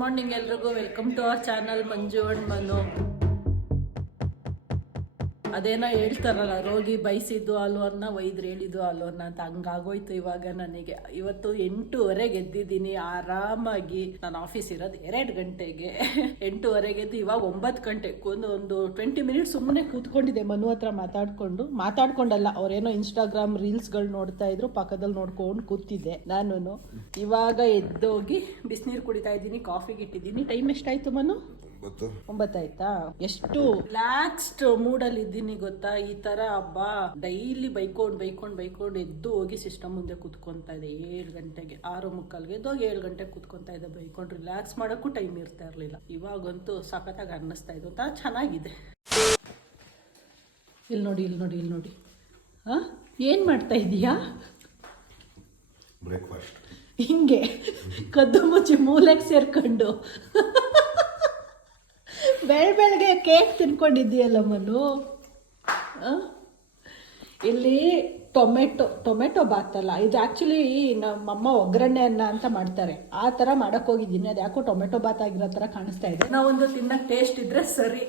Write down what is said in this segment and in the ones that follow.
Morning ಎಲ್ರಿಗೂ welcome to our channel Manju and Manu ಅದೇನೋ ಹೇಳ್ತಾರಲ್ಲ, ರೋಗಿ ಬಯಸಿದ್ದು ಅಲ್ವನ್ನ ವೈದ್ಯರು ಹೇಳಿದ್ದು ಅಲ್ವನ್ನ ಅಂತ ಹಂಗಾಗೋಯ್ತು ಇವಾಗ ನನಗೆ. ಇವತ್ತು ಎಂಟೂವರೆಗೆ ಎದ್ದಿದ್ದೀನಿ ಆರಾಮಾಗಿ. ನಾನು ಆಫೀಸ್ ಇರೋದು ಎರಡು ಗಂಟೆಗೆ. ಎಂಟೂವರೆಗೆ ಎದ್ದು ಇವಾಗ ಒಂಬತ್ತು ಗಂಟೆ ಒಂದು ಒಂದು ಟ್ವೆಂಟಿ ಮಿನಿಟ್ಸ್ ಸುಮ್ಮನೆ ಕೂತ್ಕೊಂಡಿದ್ದೆ ಮನು ಹತ್ರ ಮಾತಾಡ್ಕೊಂಡು. ಮಾತಾಡ್ಕೊಂಡಲ್ಲ, ಅವ್ರೇನೋ ಇನ್ಸ್ಟಾಗ್ರಾಮ್ ರೀಲ್ಸ್ಗಳು ನೋಡ್ತಾ ಇದ್ರು, ಪಕ್ಕದಲ್ಲಿ ನೋಡ್ಕೊಂಡು ಕೂತಿದ್ದೆ ನಾನು ಇವಾಗ ಎದ್ದೋಗಿ ಬಿಸಿನೀರು ಕುಡಿತಾ ಇದ್ದೀನಿ ಕಾಫಿಗೆ ಇಟ್ಟಿದ್ದೀನಿ. ಟೈಮ್ ಎಷ್ಟಾಯ್ತು ಮನು? ಗೊತ್ತು ಒಂಬತ್ತಾಯ್ತಾ? ಎಷ್ಟು? ರಿಲ್ಯಾಕ್ಸ್ಡ್ ಮೂಡಲ್ಲಿ ಇದ್ದೀನಿ ಗೊತ್ತಾ? ಈ ತರ ಹಬ್ಬ. ಡೈಲಿ ಬೈಕೊಂಡ್ ಬೈಕೊಂಡ್ ಬೈಕೊಂಡ್ ಎದ್ದು ಹೋಗಿ ಸಿಸ್ಟಮ್ ಮುಂದೆ ಕುತ್ಕೊಂತಾ ಇದೆ ಏಳು ಗಂಟೆಗೆ ಆರು ಮುಕ್ಕಾಲ್ಗೆ ಹೋಗಿ ಏಳು ಗಂಟೆಗೆ ಕುತ್ಕೊಂತಾ ಇದೆ ಬೈಕೊಂಡ್ ರಿಲ್ಯಾಕ್ಸ್ ಮಾಡೋಕ್ಕೂ ಟೈಮ್ ಇರ್ತಾ ಇರ್ಲಿಲ್ಲ. ಇವಾಗಂತೂ ಸಖತ್ತಾಗಿ ಅನ್ನಿಸ್ತಾ ಇದೆ ಒಂಥರ ಚೆನ್ನಾಗಿದೆ. ಇಲ್ಲಿ ನೋಡಿ ಇಲ್ಲಿ ನೋಡಿ ಇಲ್ಲಿ ನೋಡಿ. ಹಾ? ಏನ್ ಮಾಡ್ತಾ ಇದೀಯಾ ಬ್ರೇಕ್ಫಾಸ್ಟ್ ಹಿಂಗೆ. ಕದ್ದು ಮುಚ್ಚಿ ಮೂಲೆಗೆ ಸೇರ್ಕೊಂಡು. ಬೆಳ ಬೆಳಗ್ಗೆ ಕೇಕ್ ತಿನ್ಕೊಂಡಿದ್ದೀಯಲ್ಲ ಮನು? ಇಲ್ಲಿ ಟೊಮೆಟೊ ಟೊಮೆಟೊ ಬಾತಲ್ಲ. ಇದು ಆ್ಯಕ್ಚುಲಿ ನಮ್ಮಮ್ಮ ಒಗ್ಗರಣೆ ಅನ್ನ ಅಂತ ಮಾಡ್ತಾರೆ. ಆ ಥರ ಮಾಡೋಕ್ಕೋಗಿದ್ದೀನಿ ಅದು ಯಾಕೋ ಟೊಮೆಟೊ ಬಾತ್ ಆಗಿರೋ ಥರ ಕಾಣಿಸ್ತಾ ಇದೆ. ನಾವೊಂದು ತಿನ್ನಕ್ಕೆ ಟೇಸ್ಟ್ ಇದ್ರೆ ಸರಿ.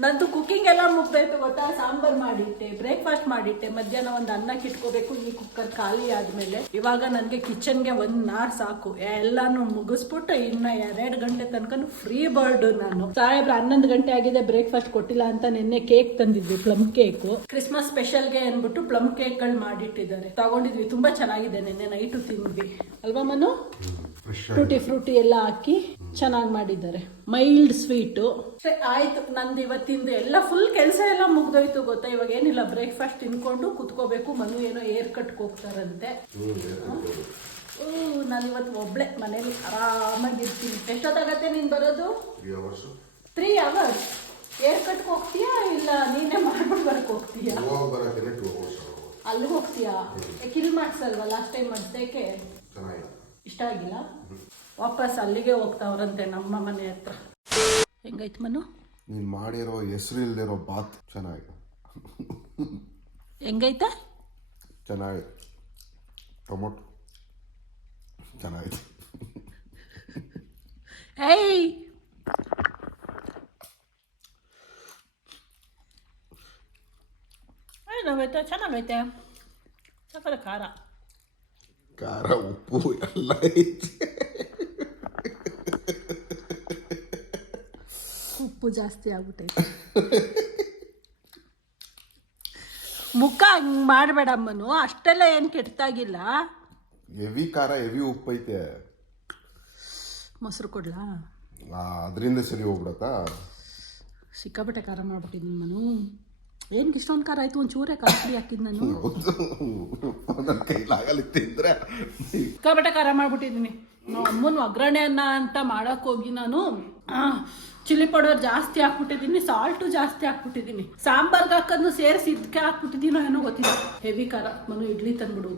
ನಂದು ಕುಕ್ಕಿಂಗ್ ಎಲ್ಲ ಮುಗ್ದಾಯ್ತು ಗೊತ್ತಾ? ಸಾಂಬಾರ್ ಮಾಡಿಟ್ಟೆ ಬ್ರೇಕ್ಫಾಸ್ಟ್ ಮಾಡಿಟ್ಟೆ. ಮಧ್ಯಾಹ್ನ ಒಂದು ಅನ್ನಕ್ಕೆ ಇಟ್ಕೋಬೇಕು ಈ ಕುಕ್ಕರ್ ಖಾಲಿ ಆದ್ಮೇಲೆ. ಇವಾಗ ನನಗೆ ಕಿಚನ್ಗೆ ಒಂದ್ ನಾರ್ ಸಾಕು. ಎಲ್ಲಾನು ಮುಗಿಸ್ಬಿಟ್ಟು ಇನ್ನ ಎರಡು ಗಂಟೆ ತನಕ ಫ್ರೀ ಬರ್ಡ್ ನಾನು. ಸಾಹೇಬ್ರ ಹನ್ನೊಂದು ಗಂಟೆ ಆಗಿದೆ ಬ್ರೇಕ್ಫಾಸ್ಟ್ ಕೊಟ್ಟಿಲ್ಲ ಅಂತ ನಿನ್ನೆ ಕೇಕ್ ತಂದಿದ್ವಿ ಪ್ಲಮ್ ಕೇಕ್ ಕ್ರಿಸ್ಮಸ್ ಸ್ಪೆಷಲ್ಗೆ ಅನ್ಬಿಟ್ಟು ಪ್ಲಮ್ ಕೇಕ್ಗಳು ಮಾಡಿಟ್ಟಿದ್ದಾರೆ. ತಗೊಂಡಿದ್ವಿ ತುಂಬಾ ಚೆನ್ನಾಗಿದೆ ನಿನ್ನೆ ನೈಟು ತಿಂದ್ವಿ. ಅಲ್ವಾ ಮನು? ಫ್ರೂಟಿ ಫ್ರೂಟಿ ಎಲ್ಲ ಹಾಕಿ. ಚೆನ್ನಾಗಿ ಮಾಡಿದ್ದಾರೆ. ಮೈಲ್ಡ್ ಸ್ವೀಟು ಆಯ್ತು. ನಂದು ಇವತ್ತಿಂದ ಎಲ್ಲ ಫುಲ್ ಕೆಲಸ ಎಲ್ಲ ಮುಗ್ದೋಯ್ತು ಗೊತ್ತಾ? ಇವಾಗ ಏನಿಲ್ಲ ಬ್ರೇಕ್ಫಾಸ್ಟ್ ತಿನ್ಕೊಂಡು ಕುತ್ಕೋಬೇಕು. ಮನು ಏನೋ ಏರ್ ಕಟ್ಗೆ ಹೋಗ್ತಾರಂತೆ. ನಾನು ಇವತ್ತು ಒಬ್ಳೆ ಮನೇಲಿ ಆರಾಮಾಗಿರ್ತೀನಿ ಎಷ್ಟೊತ್ತಾಗತ್ತೆ ನೀನು ಬರೋದು? ತ್ರೀ ಅವರ್ಸ್ ಏರ್ ಕಟ್ಗೆ ಹೋಗ್ತೀಯಾ ಇಲ್ಲ ನೀನೇ ಮಾಡ್ಬಿಟ್ಟು ಬರಕ್ ಹೋಗ್ತೀಯಾ? ಅಲ್ಲಿಗೆ ಹೋಗ್ತೀಯಾ? ಕಿಲ್ ಮಾಡ್ಸಲ್ವಾ ಲಾಸ್ಟ್ ಟೈಮ್ ಮಾಡ್ಸಕ್ಕೆ ಇಷ್ಟ ಆಗಿಲ್ಲ? ವಾಪಸ್ ಅಲ್ಲಿಗೆ ಹೋಗ್ತಾವ್ರಂತೆ ನಮ್ಮ ಮನೆ ಹತ್ರ. ಹೆಂಗೈತೆ ಮನು? ನೀನು ಮಾಡಿರೋ ಹೆಸರು ಇಲ್ದಿರೋ ಬಾತ್ ಚೆನ್ನಾಗಿದೆ. ಹೆಂಗೈತೆ ಚೆನ್ನಾಗಿದೆ. ಟೊಮೊಟೊ. ಚೆನ್ನಾಗಿದೆ. ಏಯ್! ಏನಾಗೈತೆ ಚೆನ್ನಾಗೈತೆ ಸಕ್ಕರೆ ಖಾರ. ಖಾರ ಉಪ್ಪು ಎಲ್ಲ ಐತೆ. ಉಪ್ಪು ಜಾಸ್ತಿ ಆಗ್ಬಿಟ್ಟೈತೆ ಮುಖ ಹಂಗ್ ಮಾಡಬೇಡಮ್ಮನು ಅಷ್ಟೆಲ್ಲ ಏನು ಕೆಟ್ಟಾಗಿಲ್ಲ ಹೆವಿ ಖಾರ ಹೆವಿ ಉಪ್ಪೈತೆ. ಐತೆ ಮೊಸರು ಕೊಡ್ಲಾ? ಅದರಿಂದ ಸರಿ ಹೋಗ್ಬಿಡತ್ತಾ? ಸಿಕ್ಕಾಪಟ್ಟೆ ಖಾರ ಮಾಡ್ಬಿಟ್ಟಿದ್ದೀನಿ ನಾನು ಏನಕ್ಕೆ ಇಷ್ಟೊಂದು ಖಾರ ಆಯ್ತು? ಒಂದು ಚೂರೇ ಖಾರ ಪುಡಿ ಹಾಕಿದ್ದು ನಾನು. ಹೌದು. ನನ್ನ ಕೈಲಾಗಲಿ ತಿಂದ್ರೆ. ಸಿಕ್ಕಾಪಟ್ಟೆ ಖಾರ ಮಾಡ್ಬಿಟ್ಟಿದ್ದೀನಿ ಅಮ್ಮನ ಒಗ್ಗರಣೆ ಅನ್ನ ಅಂತ ಮಾಡಕ್ ಹೋಗಿ ನಾನು. ಚಿಲ್ಲಿ ಪೌಡರ್ ಜಾಸ್ತಿ ಹಾಕ್ಬಿಟ್ಟಿದ್ದೀನಿ, ಸಾಲ್ಟು ಜಾಸ್ತಿ ಹಾಕ್ಬಿಟ್ಟಿದ್ದೀನಿ. ಸಾಂಬಾರ್ಗೆ ಹಾಕೋದನ್ನು ಸೇರಿಸಿ ಇದಕ್ಕೆ ಹಾಕ್ಬಿಟ್ಟಿದ್ದೀನೋ ಏನೋ ಗೊತ್ತಿಲ್ಲ. ಹೆವಿ ಖಾರ, ಮನು ಇಡ್ಲಿ ತಂದ್ಬಿಡು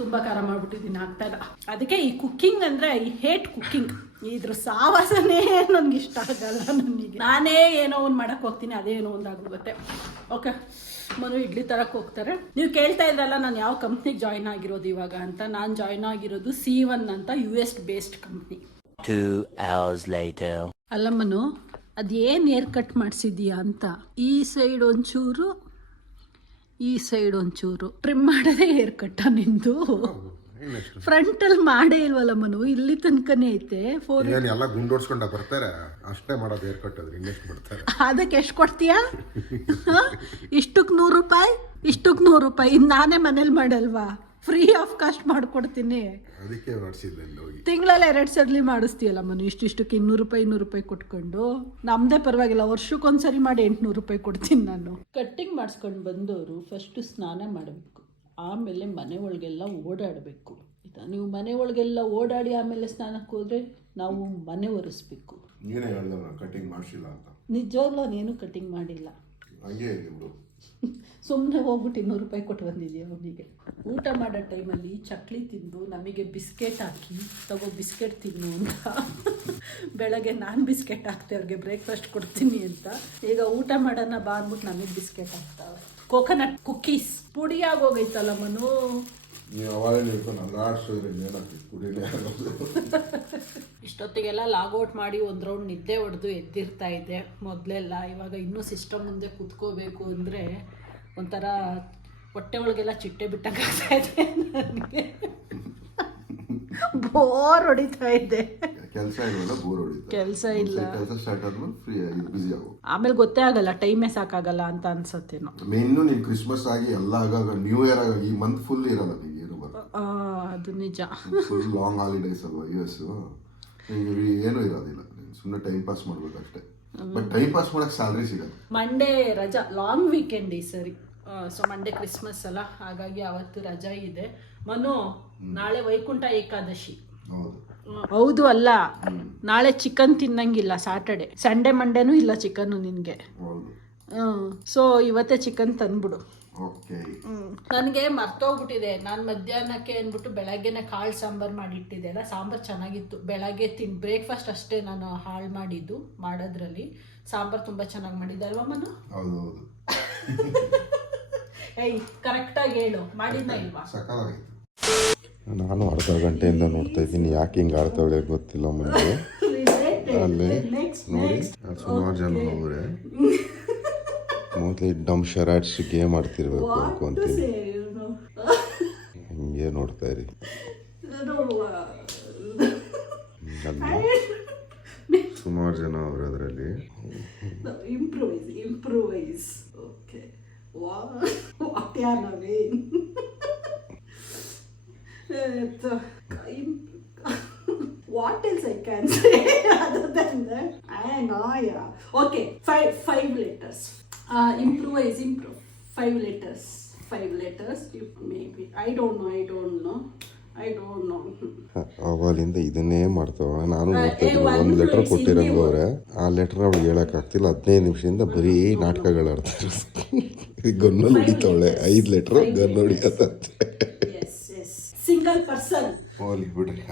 ತುಂಬ ಖಾರ ಮಾಡ್ಬಿಟ್ಟಿದ್ದೀನಿ, ಆಗ್ತಾ ಇಲ್ಲ. ಅದಕ್ಕೆ ಈ ಕುಕ್ಕಿಂಗ್ ಅಂದ್ರೆ, ಐ ಹೇಟ್ ಕುಕ್ಕಿಂಗ್. ಇದ್ರ ಸಾವಾಸನೇ ನನಗೆ ಇಷ್ಟ ಆಗಲ್ಲ ನನಗೆ. ನಾನೇ ಏನೋ ಒಂದು ಮಾಡಕ್ ಹೋಗ್ತೀನಿ ಅದೇನೋ ಒಂದು ಆಗೋಗುತ್ತೆ ಓಕೆ, ಮನು ಇಡ್ಲಿ ತರಕ್ಕೆ ಹೋಗ್ತಾರೆ. ನೀವು ಕೇಳ್ತಾ ಇದ್ರಲ್ಲ, ನಾನು ಯಾವ ಕಂಪ್ನಿಗೆ ಜಾಯ್ನ್ ಆಗಿರೋದು ಇವಾಗ ಅಂತ. ನಾನು ಜಾಯ್ನ್ ಆಗಿರೋದು ಸಿ ಒನ್ ಅಂತ U S based company Two hours later. ಅಲ್ಲಮ್ಮನು ಅದೇನ್ ಏರ್ ಕಟ್ ಮಾಡಿಸಿದೀಯಾ ಅಂತ. ಈ ಸೈಡ್ ಒಂಚೂರು ಈ ಸೈಡ್ ಒಂಚೂರು. ಟ್ರಿಮ್ ಮಾಡದೆ ಏರ್ ಕಟ್ಟ ನಿಂದು? ಫ್ರಂಟಲ್ಲಿ ಮಾಡೇ ಇಲ್ವಲ್ಲಮ್ಮನು ಇಲ್ಲಿ ತನಕನೇ ಐತೆ. ಫೋರ್ ಏನು ಎಲ್ಲ ಗುಂಡೋಡ್ಸ್ಕೊಂಡ ಬರ್ತಾರೆ? ಅಷ್ಟೇ ಮಾಡೋದು ಏರ್ ಕಟ್ಟೋದು ಇನ್ನೆಷ್ಟು ಬಿಡ್ತಾರೆ? ಅದಕ್ಕೆ ಎಷ್ಟು ಕೊಡ್ತೀಯಾ? ಇಷ್ಟಕ್ಕೆ ನೂರು ರೂಪಾಯಿ? ಇಷ್ಟಕ್ಕೆ ನೂರು ರೂಪಾಯಿ. ಇನ್ನು ನಾನೇ ಮನೇಲಿ ಮಾಡಲ್ವಾ? ಫ್ರೀ ಆಫ್ ಕಾಸ್ಟ್ ಮಾಡ್ಕೊಡ್ತೀನಿ. ಅದಕ್ಕೆ ಮಾಡಿಸಿದ್ದೆ ಹೋಗಿ. ತಿಂಗಳಲ್ಲಿ ಎರಡು ಸರ್ಲಿ ಮಾಡಿಸ್ತೀಯಲ್ಲ ಮನು ಇಷ್ಟಿಷ್ಟಕ್ಕೆ ಇನ್ನೂರು ರೂಪಾಯಿ ಇನ್ನೂರು ರೂಪಾಯಿ ಕೊಟ್ಕೊಂಡು. ನಮ್ದೇ ಪರವಾಗಿಲ್ಲ ವರ್ಷಕ್ಕೊಂದ್ಸರಿ ಮಾಡಿ ಎಂಟುನೂರು ರೂಪಾಯಿ ಕೊಡ್ತೀನಿ ನಾನು. ಕಟ್ಟಿಂಗ್ ಮಾಡಿಸ್ಕೊಂಡು ಬಂದವರು ಫಸ್ಟು ಸ್ನಾನ ಮಾಡಬೇಕು. ಆಮೇಲೆ ಮನೆ ಒಳಗೆಲ್ಲ ಓಡಾಡಬೇಕು. ಆಯ್ತಾ ನೀವು ಮನೆ ಒಳಗೆಲ್ಲ ಓಡಾಡಿ ಆಮೇಲೆ ಸ್ನಾನಕ್ಕೆ ಹೋದ್ರೆ ನಾವು ಮನೆ ಒರೆಸ್ಬೇಕು. ನೀನೇ ಕಟಿಂಗ್ ಮಾಡಿಸಿಲ್ಲ ಅಂತ. ನಿಜವಾಗ್ಲೂ ನೀನು ಕಟ್ಟಿಂಗ್ ಮಾಡಿಲ್ಲ. ಹಂಗೆ ಸುಮ್ಮನೆ ಹೋಗ್ಬಿಟ್ಟು ಇನ್ನೂರು ರೂಪಾಯಿ ಕೊಟ್ಟು ಬಂದಿದ್ದೀವಿ ಅವನಿಗೆ. ಊಟ ಮಾಡೋ ಟೈಮಲ್ಲಿ ಚಕ್ಲಿ ತಿಂದು ನಮಗೆ ಬಿಸ್ಕೆಟ್ ಹಾಕಿ, ತಗೋ ಬಿಸ್ಕೆಟ್ ತಿನ್ನು ಅಂತ. ಬೆಳಗ್ಗೆ ನಾನು ಬಿಸ್ಕೆಟ್ ಹಾಕ್ತೆ, ಅವ್ರಿಗೆ ಬ್ರೇಕ್ಫಾಸ್ಟ್ ಕೊಡ್ತೀನಿ ಅಂತ. ಈಗ ಊಟ ಮಾಡೋಣ ಬಾ ನಮಗೆ ಬಿಸ್ಕೆಟ್ ಹಾಕ್ತಾವೆ ಕೋಕೋನಟ್ ಕುಕ್ಕೀಸ್ ಪುಡಿಯಾಗಿ ಹೋಗೈತಲ್ಲ ಮನು? ನೀವು ಅವಾಗಲೇ ಔಟ್ ಏನಾಗ್ತಿತ್ತು ಕುಡಿಲೇ ಆಗೋದು ಇಷ್ಟೊತ್ತಿಗೆಲ್ಲ ಲಾಗೌಟ್ ಮಾಡಿ ಒಂದು ರೌಂಡ್ ನಿದ್ದೆ ಹೊಡೆದು ಎದ್ದಿರ್ತಾ ಇದ್ದೆ ಮೊದಲೆಲ್ಲ. ಇವಾಗ ಇನ್ನೂ ಸಿಸ್ಟಮ್ ಮುಂದೆ ಕೂತ್ಕೋಬೇಕು ಅಂದರೆ ಒಂಥರ ಹೊಟ್ಟೆ ಒಳಗೆಲ್ಲ ಚಿಟ್ಟೆ ಬಿಟ್ಟಂಗೆ ಆಗ್ತಾ ಇದೆ ನನಗೆ. ಬೋರ್ ಹೊಡಿತಾ ಇದೆ. ಕೆಲಸ ಬೋರ್ ಹೊಡಿತಾರೆ ಕೆಲಸ ಇಲ್ಲ. ಕೆಲಸ ಸ್ಟಾರ್ಟ್ ಆದ್ಮೇಲೆ ಫ್ರೀ ಬಿಸಿ ಆಗು ಆಮೇಲೆ ಗೊತ್ತೇ ಆಗಲ್ಲ ಟೈಮೇ ಸಾಕಾಗಲ್ಲ ಅಂತ ಅನ್ಸತ್ತೇನೋ. ಮೇನ್ನು ನೀವು ಕ್ರಿಸ್ಮಸ್ ಆಗಿ ಎಲ್ಲ ಆಗಾಗ ನ್ಯೂ ಇಯರ್ ಆಗ ಈ ಮಂತ್ ಫುಲ್ ಇರಲ್ಲ ನಿಂಗೆ ಏನು ಬರಲ್ಲ ಆ, ಅದು ನಿಜ. ಫುಲ್ ಲಾಂಗ್ ಹಾಲಿಡೇಸ್ ಅಲ್ವಾ ಯು ಎಸ್ ಏನೂ ಇರೋದಿಲ್ಲ. ಸುಮ್ಮನೆ ಟೈಮ್ ಪಾಸ್ ಮಾಡ್ಬೇಕು ಅಷ್ಟೇ ಬಟ್ ಟೈಮ್ ಪಾಸ್ ಮಾಡಕ್ ಸ್ಯಾಲ್ರಿ ಸಿಗಲ್ಲ ಮಂಡೇ ರಜಾ ಲಾಂಗ್ ವೀಕೆಂಡ್ ಈ ಸರಿ. ಸೊ ಮಂಡೇ ಕ್ರಿಸ್ಮಸ್ ಅಲ್ಲ ಹಾಗಾಗಿ ಅವತ್ತು ರಜಾ ಇದೆ. ಮನು ನಾಳೆ ವೈಕುಂಠ ಏಕಾದಶಿ. ಹೌದು. ಅಲ್ಲ ನಾಳೆ ಚಿಕನ್ ತಿನ್ನಂಗಿಲ್ಲ ಸಾಟರ್ಡೆ ಸಂಡೇ ಮಂಡೇನೂ ಇಲ್ಲ ಚಿಕನ್ ನಿನ್ಗೆ. ಸೊ ಇವತ್ತೇ ಚಿಕನ್ ತಂದ್ಬಿಡು. ಓಕೆ ನನಗೆ ಮರ್ತೋಗ್ಬಿಟ್ಟಿದೆ. ನಾನು ಮಧ್ಯಾಹ್ನಕ್ಕೆ ಅಂದ್ಬಿಟ್ಟು ಬೆಳಗ್ಗೆನೆ ಕಾಳು ಸಾಂಬಾರು ಮಾಡಿಟ್ಟಿದ್ದೆ ಅಲ್ಲ? ಸಾಂಬಾರು ಚೆನ್ನಾಗಿತ್ತು. ಬೆಳಗ್ಗೆ ತಿನ್ ಬ್ರೇಕ್ಫಾಸ್ಟ್ ಅಷ್ಟೇ ನಾನು ಹಾಳು ಮಾಡಿದ್ದು ಮಾಡೋದ್ರಲ್ಲಿ. ಸಾಂಬಾರು ತುಂಬ ಚೆನ್ನಾಗಿ ಮಾಡಿದ್ದೆ ಅಲ್ವಾ ಮನು? ಹೌದು ಹೌದು ಏಯ್ ಕರೆಕ್ಟಾಗಿ ಹೇಳು. ಮಾಡಿದ್ನ ಇಲ್ವಾ? ಸಕಾಲಾಗಿತ್ತು. ನಾನು ಅರ್ಧ ಗಂಟೆಯಿಂದ ನೋಡ್ತಾ ಇದ್ದೀನಿ. ಯಾಕೆ ಹಿಂಗೆ ಆಡ್ತಾವಳೆ ಗೊತ್ತಿಲ್ಲ ಮನೆಗೆ. ಅಲ್ಲಿ ನೋಡಿ. ಸುಮಾರು ಜನ ಅವರೇ ಮೋಸ್ಟ್ಲಿ ಡಮ್ ಶರಾಟ್ಸ್ ಗೇಮ್ ಆಡ್ತಿರ್ಬೇಕು ಅನ್ಕೊಂತೀನಿ. ಹಿಂಗೆ ನೋಡ್ತಾ ಇರಿ. ಸುಮಾರು ಜನ ಅವರು ಅದರಲ್ಲಿ ಇಂಪ್ರೂವೈಸ್ ಇಂಪ್ರೂವೈಸ್ ಓಕೆ ವಾಟ್ ಯಾರ್ Naveen what else I can I am ಆಯಾ okay five five yeah. Improvise improve five letters five letters maybe I don't know I don't know I don't know ಅವಾಗಿಂದ ಇದನ್ನೇ ಮಾಡ್ತಾವ ನಾನು ಒಂದು letter ಕೊಟ್ಟಿರೋದು ಅವ್ರೆ. ಆ ಲೆಟರ್ ಅವಳು ಹೇಳಕ್ ಆಗ್ತಿಲ್ಲ. ಹದಿನೈದು ನಿಮಿಷದಿಂದ ಬರೀ ನಾಟಕಗಳು ಆಡ್ತಾರೆ ಗನ್ನು ನೋಡಿತವಳೆ ಐದು ಲೆಟರ್ ಗನ್ನು ನೋಡಿ ಸಿಂಗಲ್ ಪರ್ಸನ್ ಹೋಗ್ಲಿ ಬಿಡ್ರಿ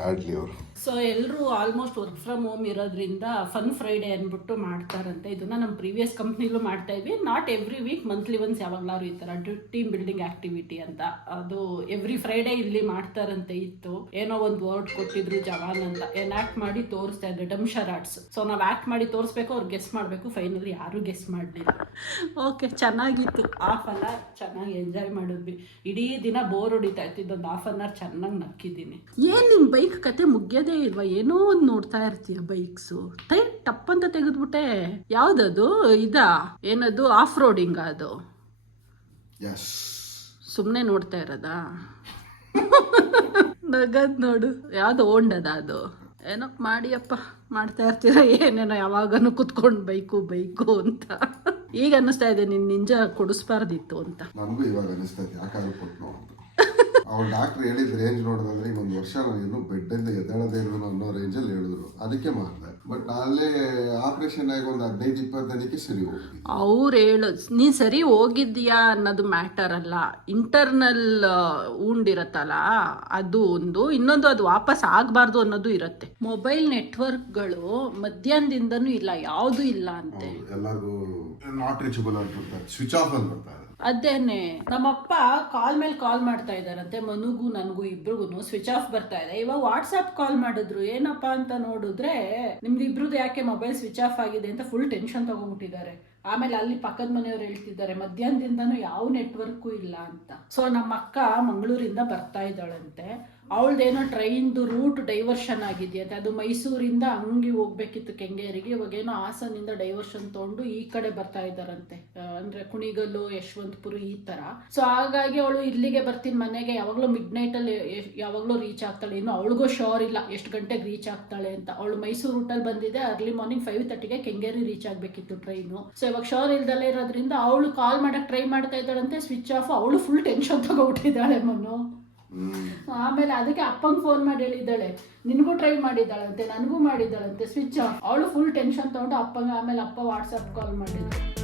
ಅವರು. ಸೊ ಎಲ್ಲರೂ ಆಲ್ಮೋಸ್ಟ್ ವರ್ಕ್ ಫ್ರಮ್ ಹೋಮ್ ಇರೋದ್ರಿಂದ ಫನ್ ಫ್ರೈಡೇ ಅಂದ್ಬಿಟ್ಟು ಮಾಡ್ತಾರಂತೆ. ಇದನ್ನು ನಮ್ಮ ಪ್ರೀವಿಯಸ್ ಕಂಪ್ನಿಲೂ ಮಾಡ್ತಾ ಇದ್ವಿ. Not every week monthly once ಯಾವಾಗ್ಲಾದ್ರು ಈ ಥರ ಟೀಮ್ ಬಿಲ್ಡಿಂಗ್ ಆಕ್ಟಿವಿಟಿ ಅಂತ. ಅದು ಎವ್ರಿ ಫ್ರೈಡೇ ಇಲ್ಲಿ ಮಾಡ್ತಾರಂತೆ ಇತ್ತು. ಏನೋ ಒಂದು ವರ್ಡ್ ಕೊಟ್ಟಿದ್ರು ಜವಾನ್ ಅಂತ. ಏನ್ ಆ್ಯಕ್ಟ್ ಮಾಡಿ ತೋರಿಸ್ತಾ ಇದ್ರು. ಡಮ್ ಆರ್ಟ್ಸ್ ಸೊ ನಾವು ಆಕ್ಟ್ ಮಾಡಿ ತೋರಿಸ್ಬೇಕು ಅವ್ರು ಗೆಸ್ ಮಾಡಬೇಕು. ಫೈನಲಿ ಯಾರು ಗೆಸ್ ಮಾಡಲಿಲ್ಲ. ಓಕೆ ಚೆನ್ನಾಗಿತ್ತು. ಹಾಫ್ ಅನ್ ಅವರ್ ಚೆನ್ನಾಗಿ ಎಂಜಾಯ್ ಮಾಡಿದ್ವಿ. ಇಡೀ ದಿನ ಬೋರ್ ಹೊಡಿತಾ ಇತ್ತು. ಇದೊಂದು ಹಾಫ್ ಅನ್ ಅವರ್ ಚೆನ್ನಾಗಿ ನಕ್ಕಿದ್ದೀನಿ. ಏನ್ ನಿಮ್ಮ ಬೈಕ್ ಕತೆ ಮುಗ್ಯೋದೇ ಇಲ್ವಾ? ಏನೋ ಒಂದು ನೋಡ್ತಾ ಇರ್ತೀಯ ಬೈಕ್ಸು ತೈ ಟಪ್ ಅಂತ ತೆಗೆದ್ಬಿಟ್ಟೆ. ಯಾವ್ದದು? ಇದ? ಏನದು? ಆಫ್ ರೋಡಿಂಗ್ ಅದು ಸುಮ್ನೆ ಸುಮ್ಮನೆ ನೋಡ್ತಾ ಇರೋದಾ? ನಗದ್ ನೋಡು. ಯಾವ್ದು ಓಂಡದ ಅದು? ಏನೋ ಮಾಡಿಯಪ್ಪ. ಮಾಡ್ತಾ ಇರ್ತೀರ? ಏನೇನೋ ಯಾವಾಗನು ಕುತ್ಕೊಂಡು ಬೈಕು ಬೈಕು ಅಂತ. ಈಗ ಅನ್ನಿಸ್ತಾ ಇದೆ ನಿನ್ ನಿಂಜ ಕೊಡಿಸ್ಬಾರ್ದಿತ್ತು ಅಂತ. ನನಗೂ ಇವಾಗ ಕೊಟ್ಟು ಅಂತ. ಅವ್ರ ಡಾಕ್ಟರ್ ಹೇಳಿದ ರೇಂಜ್ ನೋಡಿದ್ರೆ ಒಂದು ವರ್ಷ ನಾನು ಇನ್ನೂ ಬೆಡ್ಡಿಂದ ಎದ್ದೇಳದೇ ಇಲ್ಲ ಅನ್ನೋ ರೇಂಜಲ್ಲಿ ಹೇಳಿದ್ರು. ಅದಕ್ಕೆ ಮಾಡಿದೆ. ಬಟ್ ಅಲ್ಲೇ ಆಪರೇಷನ್ ಆಗಿ ಒಂದು ಹದಿನೈದು ಇಪ್ಪತ್ತು ದಿನಕ್ಕೆ ಸರಿ ಹೋಗಿ ಅವ್ರು ಹೇಳೋ ನೀ ಸರಿ ಹೋಗಿದ್ಯಾ ಅನ್ನೋದು ಮ್ಯಾಟರ್ ಅಲ್ಲ. ಇಂಟರ್ನಲ್ ಉಂಡಿರತ್ತಲ್ಲ ಅದು ಒಂದು. ಇನ್ನೊಂದು ಅದು ವಾಪಸ್ ಆಗಬಾರ್ದು ಅನ್ನೋದು ಇರುತ್ತೆ. ಮೊಬೈಲ್ ನೆಟ್ವರ್ಕ್ಗಳು ಮಧ್ಯಾಹ್ನದಿಂದನೂ ಇಲ್ಲ ಯಾವುದು ಇಲ್ಲ ಅಂತ. ಎಲ್ಲರಿಗೂ ನಾಟ್ ರೀಚಬಲ್ ಅಂತ ಸ್ವಿಚ್ ಆಫ್ ಅಂತ ಬರ್ತಾರೆ ಅದೇನೆ, ನಮ್ಮಪ್ಪ ಕಾಲ್ ಮೇಲೆ ಕಾಲ್ ಮಾಡ್ತಾ ಇದಾರಂತೆ ಮನುಗೂ ನನಗೂ ಇಬ್ರಿಗೂ ಸ್ವಿಚ್ ಆಫ್ ಬರ್ತಾ ಇದೆ. ಇವಾಗ ವಾಟ್ಸ್ಆಪ್ ಕಾಲ್ ಮಾಡಿದ್ರು, ಏನಪ್ಪಾ ಅಂತ ನೋಡಿದ್ರೆ ನಿಮ್ದು ಯಾಕೆ ಮೊಬೈಲ್ ಸ್ವಿಚ್ ಆಫ್ ಆಗಿದೆ ಅಂತ ಫುಲ್ ಟೆನ್ಷನ್ ತಗೊಂಡ್ಬಿಟ್ಟಿದ್ದಾರೆ. ಆಮೇಲೆ ಅಲ್ಲಿ ಪಕ್ಕದ ಮನೆಯವ್ರು ಹೇಳ್ತಿದ್ದಾರೆ, ಮಧ್ಯಾಹ್ನದಿಂದನೂ ಯಾವ ನೆಟ್ವರ್ಕು ಇಲ್ಲ ಅಂತ. ಸೊ ನಮ್ಮ ಅಕ್ಕ ಮಂಗಳೂರಿಂದ ಬರ್ತಾ ಇದ್ದಾಳಂತೆ. ಅವಳದೇನೋ ಟ್ರೈನ್ದು ರೂಟ್ ಡೈವರ್ಷನ್ ಆಗಿದೆಯಂತೆ ಅದು ಮೈಸೂರಿಂದ ಅಂಗಿ ಹೋಗ್ಬೇಕಿತ್ತು ಕೆಂಗೇರಿಗೆ. ಇವಾಗೇನೋ ಹಾಸನಿಂದ ಡೈವರ್ಷನ್ ತೊಗೊಂಡು ಈ ಕಡೆ ಬರ್ತಾ ಇದ್ದಾರಂತೆ. ಅಂದ್ರೆ ಕುಣಿಗಲ್ಲು, ಯಶವಂತಪುರ ಈ ತರ. ಸೊ ಹಾಗಾಗಿ ಅವಳು ಇಲ್ಲಿಗೆ ಬರ್ತೀನಿ ಮನೆಗೆ. ಯಾವಾಗಲೂ ಮಿಡ್ ನೈಟ್ ಅಲ್ಲಿ ಯಾವಾಗಲೂ ರೀಚ್ ಆಗ್ತಾಳೆ. ಇನ್ನು ಅವಳಿಗೂ ಶೋರ್ ಇಲ್ಲ ಎಷ್ಟು ಗಂಟೆಗೆ ರೀಚ್ ಆಗ್ತಾಳೆ ಅಂತ. ಅವಳು ಮೈಸೂರು ರೂಟಲ್ಲಿ ಬಂದಿದೆ. ಅರ್ಲಿ ಮಾರ್ನಿಂಗ್ ಫೈವ್ ತರ್ಟಿಗೆ ಕೆಂಗೇರಿ ರೀಚ್ ಆಗಬೇಕಿತ್ತು ಟ್ರೈನು ಸೊ ಇವಾಗ ಶೋರ್ ಇಲ್ದಲ್ಲೇ ಇರೋದ್ರಿಂದ ಅವಳು ಕಾಲ್ ಮಾಡಕ್ ಟ್ರೈ ಮಾಡ್ತಾ ಇದ್ದಾಳಂತೆ. ಸ್ವಿಚ್ ಆಫ್ ಅವಳು ಫುಲ್ ಟೆನ್ಷನ್ ತಗೊಬಿಟ್ಟಿದ್ದಾಳೆ ಮನು. ಆಮೇಲೆ ಅದಕ್ಕೆ ಅಪ್ಪಂಗೆ ಫೋನ್ ಮಾಡಿ ಹೇಳಿದ್ದಾಳೆ. ನಿನಗೂ ಟ್ರೈ ಮಾಡಿದ್ದಾಳಂತೆ, ನನಗೂ ಮಾಡಿದ್ದಾಳಂತೆ ಸ್ವಿಚ್ ಆಫ್ ಅವಳು ಫುಲ್ ಟೆನ್ಷನ್ ತೊಗೊಂಡು ಅಪ್ಪಂಗೆ, ಆಮೇಲೆ ಅಪ್ಪ ವಾಟ್ಸಪ್ ಕಾಲ್ ಮಾಡಿದ್ರು